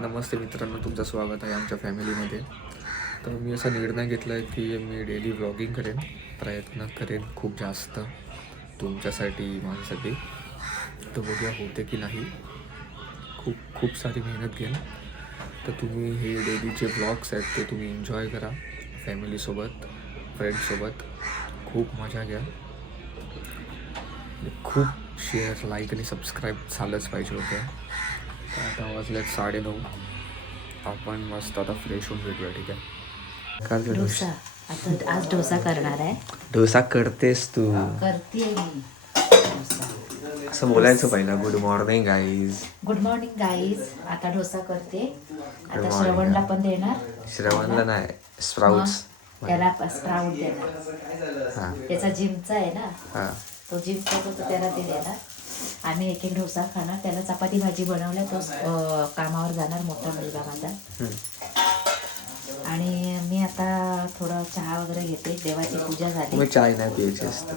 नमस्ते मित्रांनो, तुमचं स्वागत आहे आमच्या फॅमिलीमध्ये. तर मी असा निर्णय घेतला आहे की मी डेली व्लॉगिंग करेन, प्रयत्न करेन खूप जास्त तुमच्यासाठी, माझ्यासाठी. तर बघूया होते की नाही. खूप खूप सारी मेहनत घेईन. तर तुम्ही हे डेलीचे व्लॉग्स आहेत ते तुम्ही एन्जॉय करा फॅमिलीसोबत, फ्रेंड्ससोबत. खूप मजा घ्या. खूप शेअर, लाईक आणि सबस्क्राईब झालंच पाहिजे होतं. तर आता वाजल्यात 9:30. आपण मस्त आता फ्रेश होऊन भेटूया, ठीक आहे? काय डोसा. आता आज डोसा करणार आहे. डोसा करतेस तू? करते मी डोसा. असं बोलायचं पहिलं, good morning guys. Good morning guys. आता डोसा करते. Good आता morning. श्रवणला पण देणार. श्रवणला नाही, स्प्राउट्स. मग त्याला स्प्राऊट देणार. हां त्याचा जिमचा आहे ना, हां. तो जिम करतो तर त्याला ते देणार. आम्ही एक एक डोसा खाणार. त्याला चपाती भाजी बनवल्या. तो कामावर जाणार, मोठा मुलगा माझा. आणि मी आता थोडं चहा वगैरे घेते. देवाची पूजा झाली. तुम्ही चाय नाही प्यायची असते.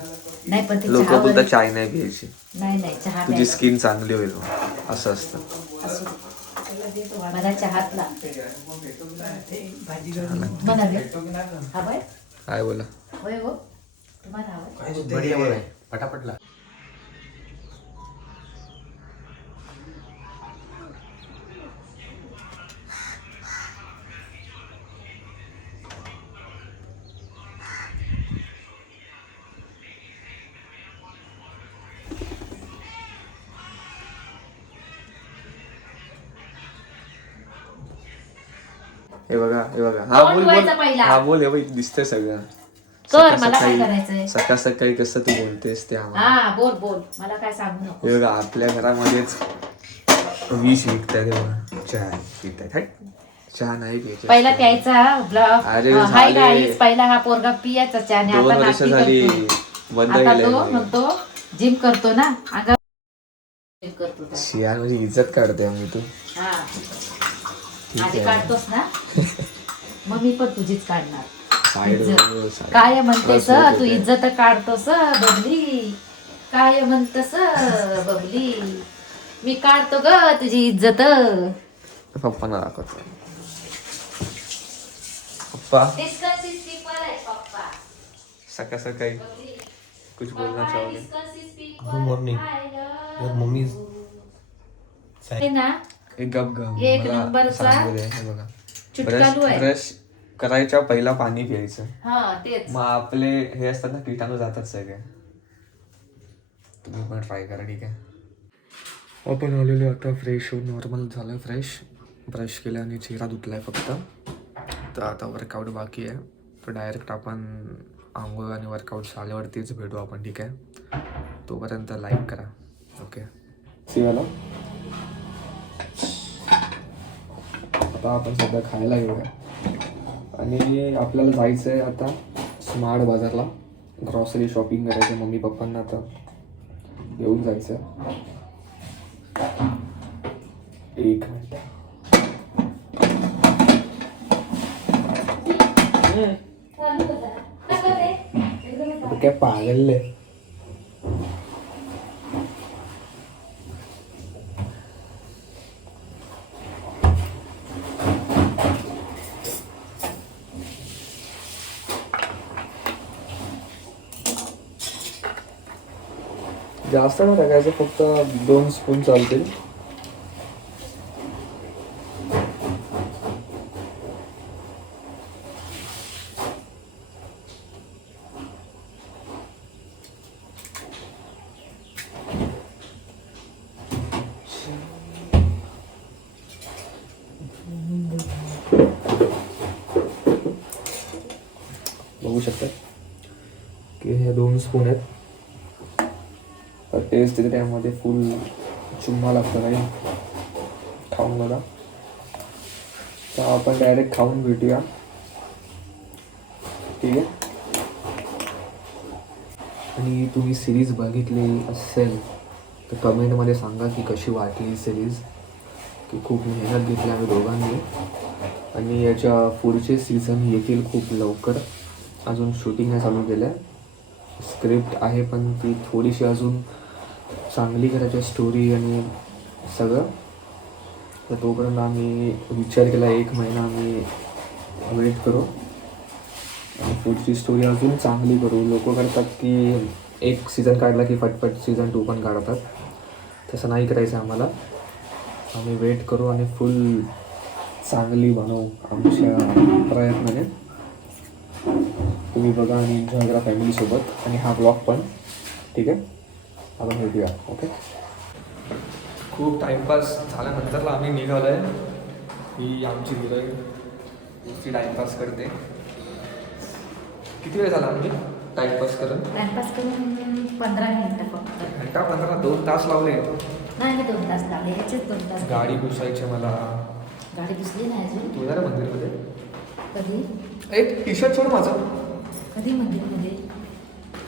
नाही पण ते लोक चहा बोलतात वगैरे चाय नाही प्यायची, नाही चहा तुझी प्यायला. स्किन चांगली होईल मग. असं असतं. असू दे. मला चहातला म्हणाले हवंय. काय बोला? होय हो, तुम्हाला हवंय. बढिया पटापटला. हे बघा, हे बघा. हा कोण बोल धुवायचा बोल. पहिला? हा बोल. हे बघ, दिसतंय सगळं. कर, मला काय करायचंय? सकाळ सकाळी कसं तू बोलतेस ते आम्हाला. हा बोल बोल, मला काय सांगू नको. हे बघा, आपल्या घरामध्येच विष विकताय तेव्हा चहा पिताय. चहा नाही प्यायचे. पहिला प्यायचा ब्लॉग. अरे हाय झाले. गाईस, पहिला हा पोरगा पियाचा चहा आणि 2 आता वर्ष नाश्ती झाली करतो. बंद आता तो केलंय. म्हणतो जिम करतो ना, अगं जिम करतो तो. शियान म्हणजे इज्जत काढते मी तू. हा, ठीक आधी आहे. काढतोस ना, मग मी पण तुझीच काढणार. साईड इज्जत. काय म्हणतेस तू, इज्जत काढतोस बबली? काय म्हणतेस बबली? मी काढतो ग तुझी इज्जत. पप्पांना दाखवतो. पप्पा पप्पा सकाळ सकाळी कुछ बोलना चाहोगे? Good morning. योर मम्मी है ना, एक गप गप. एक मला नंबरचा सांगू दे. हे बघा, चुटकालू आहे. ब्रश करायच्या पहिला पाणी प्यायचं. हा तेच. मग आपले हे असतात ना, किटाणू जातात सगळे. तुम्ही पण ट्राय करा, ठीक आहे? आपण आलेलो आता फ्रेश होऊन, नॉर्मल झालं फ्रेश. ब्रश केलं आणि चेहरा धुतलाय फक्त. तर आता वर्कआउट बाकी आहे. तर डायरेक्ट आपण आंघोळ आणि वर्कआउट झाल्यावरतीच भेटू आपण, ठीक आहे? तोपर्यंत लाईक करा. ओके, सीवाला. आता आपण सध्या खायला घेऊया आणि आपल्याला जायचं आहे आता स्मार्ट बाजारला. ग्रॉसरी शॉपिंग करायचं. मम्मी पप्पांना आता येऊन जायचं. एक मिनिट. क्या पागल है. जास्त नाही टाकायचं, फक्त 2 स्पून चालतील. बघू शकता की हे 2 स्पून आहेत. तर टेस्ट येते त्यामध्ये, फुल चुम्मा लागतं नाही. खाऊन बघा. तर आपण डायरेक्ट खाऊन भेटूया, ठीक आहे? आणि तुम्ही सिरीज बघितली असेल तर कमेंटमध्ये सांगा की कशी वाटली सिरीज. की खूप मेहनत घेतली आम्ही दोघांनी आणि याच्या पुढचे सीझन येतील खूप लवकर. अजून शूटिंग नाही चालू केलं आहे. स्क्रिप्ट आहे पण ती थोडीशी अजून चांगली करायची, स्टोरी आणि सगळं. तर तोपर्यंत आम्ही विचार केला 1 महिना आम्ही वेट करू आणि पुढची स्टोरी अजून चांगली करू. लोक करतात की एक सीझन काढला की फटफट सीझन 2 पण काढतात. तसं नाही करायचं आम्हाला. आम्ही वेट करू आणि फुल चांगली बनवू आमच्या प्रयत्नाने. तुम्ही बघा आणि एन्जॉय करा फॅमिलीसोबत आणि हा ब्लॉग पण. ठीक आहे, आपण भेटूया. ओके. खूप टाईमपास झाल्यानंतरला आम्ही निघालो आहे. ही आमची हिरोईन ती टाईमपास करते. किती वेळ झाला आम्ही टाईमपास करून? टाइमपास करून 15 मिनिटं फक्त. घंटा 15 2 तास लावले. नाही मी 2 तास लागले, ह्याचेच 2 तास. गाडी पुसायची मला. गाडी दिसली नाही अजून. तू येणार मंदिरमध्ये? कधी? एक टी शर्ट सोड माझं. कधी मंदिरमध्ये?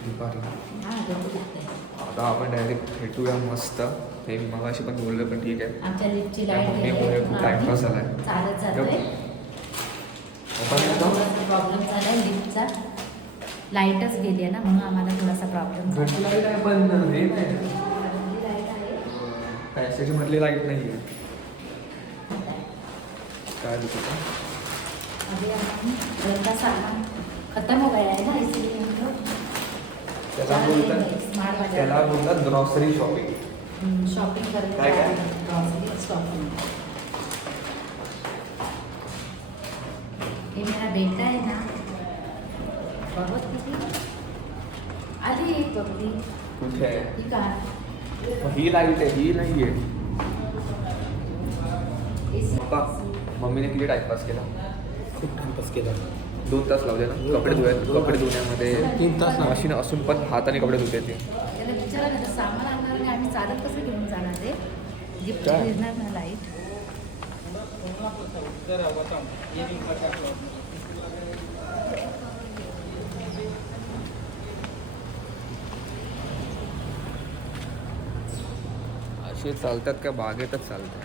दुपारी. हां डोकं दुखतंय. आता आपण डायरेक्ट भेटूया मस्त. हे मी मगाशी पण बोललो, पण ठीक आहे. आमच्या लिफ्टची त्या लाईट मम्मीमुळे खूप टाइमपास झालाय. चालत जातोय. प्रॉब्लेम झालाय लिफ्टचा. लाईटच गेली आहे ना, म्हणून आम्हाला थोडासा प्रॉब्लेम झाला. लाईट आहे पण हे नाही, लाईट आहे. पॅसेज मधली लाईट नाही आहे. काय दुखतं? अभी हम घर का सामान खत्म हो गया है ना, इसलिए हम लोग त्याला बोलतात ग्रॉसरी शॉपिंग. शॉपिंग करने काय काय? Grocery shopping. ये मेरा बेटा है ना, बहुत किसी आली बबली. कुठे आहे? ही का ही लाईट आहे, ही नाही आहे. पप्पा, मम्मीने किती टाइमपास केला? खूप टाइमपास केला. 2 तास लावले ना कपडे धुण्यामध्ये. 3 तास लावले. मशीन असून पण हाताने कपडे धुते ते. त्याला विचारा ना, सामान आणणार आणि आम्ही चालत कसं घेऊन जाणार ते. गिफ्ट काय? देणार ना लाईट. असे चालतात का बागेतच चालतात?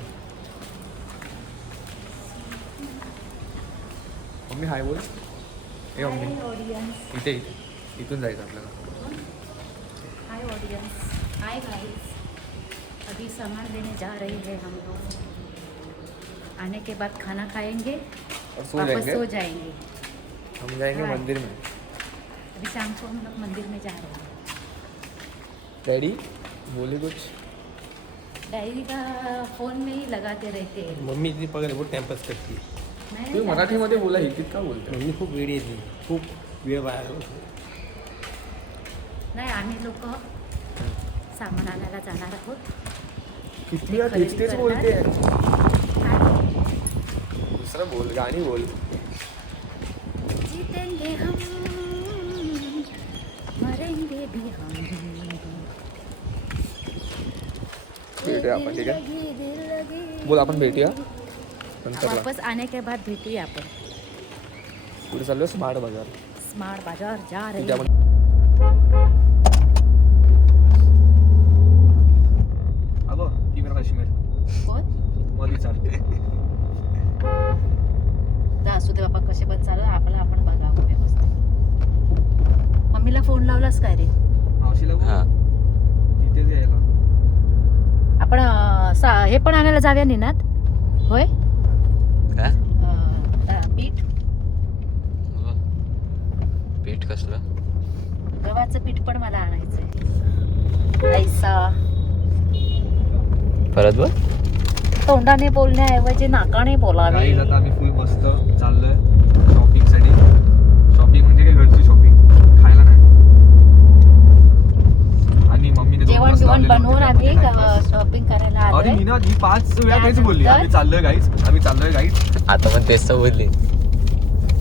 मम्मी हाय बोल. हे मम्मी ऑडियन्स. इथे इथून जायचं आपल्याला. हाय ऑडियंस, हाय गाइस. अभी सामान लेने जा रहे हैं हम लोग. आने के बाद खाना खाएंगे, और सो वापस जाएंगे. सो जाएंगे. हम जाएंगे हाँ. मंदिर में. अभी शाम को हम लोग मंदिर में जा रहे हैं. डैडी बोले कुछ? डायरी का फोन में ही लगाते रहते हैं. मम्मी इतनी पगार बहुत टाइमपास करती है. मैं तू नहीं मराठीमध्ये बोला, हिंदीत का बोलतो? मम्मी खूप वेळ येते, खूप वेळ वाया घालवते. नाही, आम्ही लोक सामान आणायला जाणार आहोत. किती वेळा तेच तेच बोलते. दुसरं बोल, गाणी बोल. जीतेंगे हम, मरेंगे भी हम. भेटूया आपण, ठीक आहे? आहे. बोल, आपण भेटूया नंतरला. वापस आने के बाद भेटूया आपण. पुढे चाललो स्मार्ट बाजार. स्मार्ट बाजार जा रहे तिथे हैं. आपण अगो ती मेरा काश्मीर कोण? मध्ये चालते. तर असू दे बाबा, कसे पण चालू आपण बघावं व्यवस्थित. मम्मीला फोन लावलास काय रे? मावशीला तिथेच यायला. आपण हे पण आणायला जाऊया निनाद. होय काय? पीठ. पीठ कसलं? गव्हाचं पीठ पण मला आणायचंय. ऐसा परत बोल. तोंडाने बोलण्याऐवजी नाकाने बोलावे. गाईज आता आम्ही फुल मस्त चाललोय शॉपिंगसाठी. शॉपिंग म्हणजे काय, घरची शॉपिंग, खायला नाही. आणि मम्मीने जेवण जेवण बनवून आम्ही शॉपिंग करायला अरे आलोय. मीना ही 5 वेळा तेच बोलली. त्यानंतर- आम्ही चाललोय गाईज. आता पण तेच तर बोलली.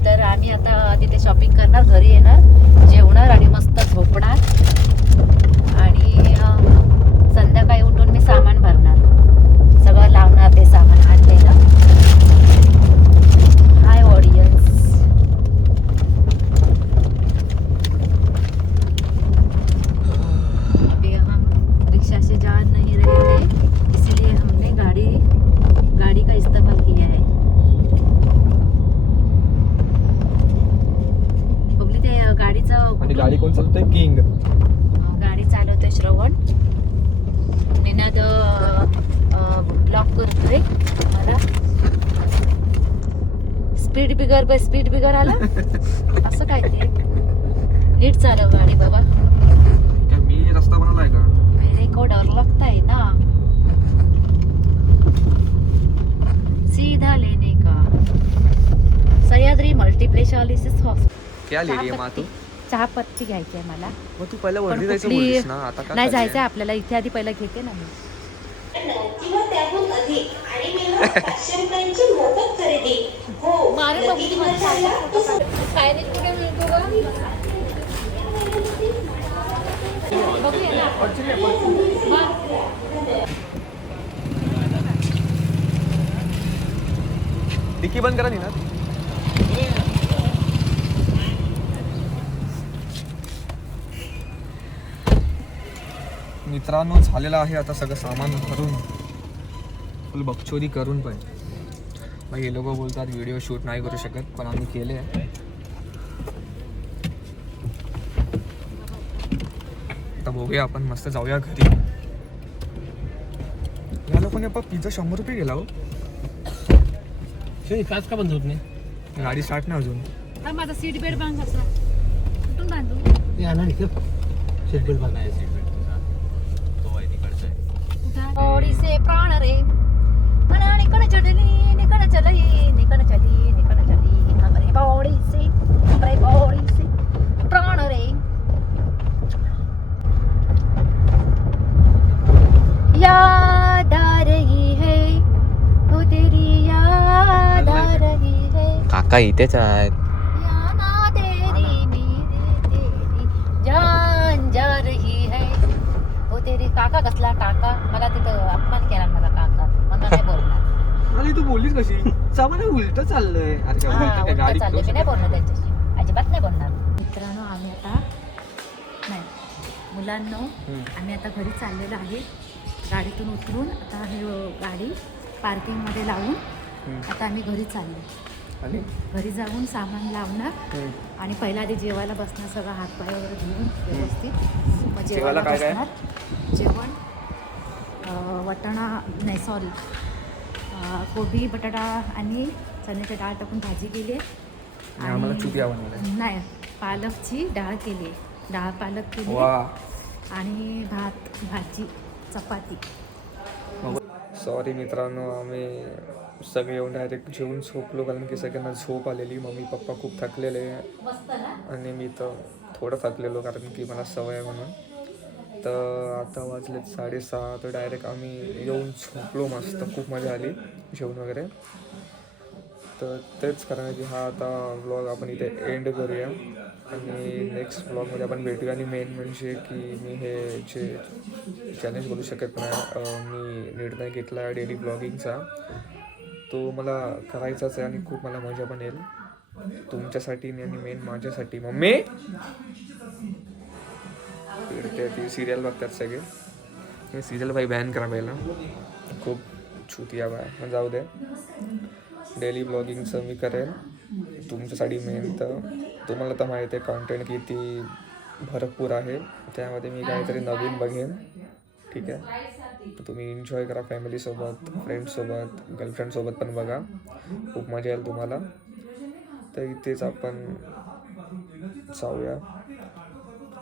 तर आम्ही आता तिथे शॉपिंग करणार, घरी येणार, जेवणार आणि मस्त झोपणार. आणि संध्याकाळी उठून मी सामान भरणार, सगळं लावणार ते सामान आणलेलं. हाय ऑडियन्स. अभी हम रिक्शा से जा नहीं रहे थे, इसलिए हमने गाड़ी का इस्तेमाल किया है. बबली ते गाडीचं आणि गाडी कोण चालतोय? किंग. गाडी चालवतोय श्रवण. निनाद ब्लॉक करतोय. मला स्पीड बिगर आला असं काय ते नीट चालव गाडी बाबा काय मी रस्ता बनवलाय का मेरे को डर लगता है ना सीधा लेने का सह्याद्री मल्टीस्पेशालिस्ट हॉस्पिटल क्या ले रही है माँ तू चहा पत्ती घ्यायची आहे मला मग तू पहिला पण वर्दी जायचं कुठली- बोललीस ना आता का नाही चालली जायचंय आपल्याला इथे आधी पहिला घेते ना मी किंवा त्याहून अधिक आणि मिळवा 500 रुपयांची मोफत खरेदी हो मारे नक्की बघू तुम्हाला झाला तो चायनीज कुठे मिळतो का बघूया ना डिक्की बंद करा ना मित्रांनो झालेलं आहे आता सगळं सामान भरून फुल बकचोरी करून पण मग हे लोक बोलतात व्हिडिओ शूट नाही करू शकत पण आम्ही केले आता बघूया आपण मस्त जाऊया घरी या लोकांनी आपण पिझ्झा 100 रुपये गेला हो काच का बंद होत नाही गाडी स्टार्ट नाही अजून हा माझा सीट बेल्ट बांध कसा कुठून बांधू ते आणा इथं सीट बेल्ट बांधाय सीट बेल्ट तो आहे तिकडचा आहे थोड़ी से प्राण रे मना निकण चली निकण चली निकण चली निकण चली हमरे बॉडी से प्राण रे याद आ रही है वो तेरी याद आ रही है काका इथेच आहेत याना तेरी मेरी तेरी जान जा रही है वो तेरी काका कसला काका मला तिथं अपमान केला मला काका मला नाही बोलणार अरे तू बोललीस कशी सामान उलट चाललंय अरे काय हा, उलटं काय उलटं गाडी चाललंय. मी फिरवू नाही शकत? बोलणार त्यांच्याशी अजिबात नाही बोलणार मित्रांनो आम्ही आता नाही मुलांनो आम्ही आता घरी चाललेलो आहे गाडीतून उतरून आता हे गाडी पार्किंगमध्ये लावून आता आम्ही घरी चाललो आणि घरी जाऊन सामान लावणार आणि पहिला आधी जेवायला बसणार सगळं हातपाय वगैरे धुवून व्यवस्थित मग जेवायला काय काय? बसणार जेवण वाटाणा नाही सॉरी कोबी बटाटा आणि चण्याची डाळ टाकून भाजी केली आहे आणि आम्हाला चुकी आवडणार नाही पालकची डाळ केली आहे डाळ पालक केली वा आणि भात भाजी चपाती सॉरी मित्रांनो आम्ही सगळे येऊन डायरेक्ट जेवून झोपलो कारण की सगळ्यांना झोप आलेली मम्मी पप्पा खूप थकलेले आणि मी तर थोडं थकलेलो कारण की मला सवय आहे म्हणून तर आता वाजलेत 6:30 तर डायरेक्ट आम्ही येऊन झोपलो मस्त खूप मजा आली जेवण वगैरे तर तेच कारण की हा आता व्लॉग आपण इथे एंड करूया आणि नेक्स्ट व्लॉगमध्ये आपण भेटूया आणि मेन म्हणजे की मी हे जे चॅलेंज बोलू शकत नाही मी निर्णय घेतला आहे डेली ब्लॉगिंगचा तो मला करायचाच आहे आणि खूप मला मजा पण येईल तुमच्यासाठी आणि मेन माझ्यासाठी मम्मी फिरते ती सिरियल बघतात सगळे हे सिरियल बाई बॅन करा पहिला खूप छुतिया बाय जाऊ दे डेली ब्लॉगिंगचं मी करेन तुमच्यासाठी मेन तर तुम्हाला तर माहिती आहे कॉन्टेंट किती भरपूर आहे त्यामध्ये मी काहीतरी नवीन बघेन ठीक आहे तर तुम्ही एन्जॉय करा फॅमिलीसोबत फ्रेंड्ससोबत गर्लफ्रेंडसोबत पण बघा खूप मजा येईल तुम्हाला तर इथेच आपण जाऊया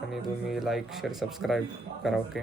आणि तुम्ही लाईक शेअर सबस्क्राईब करा ओके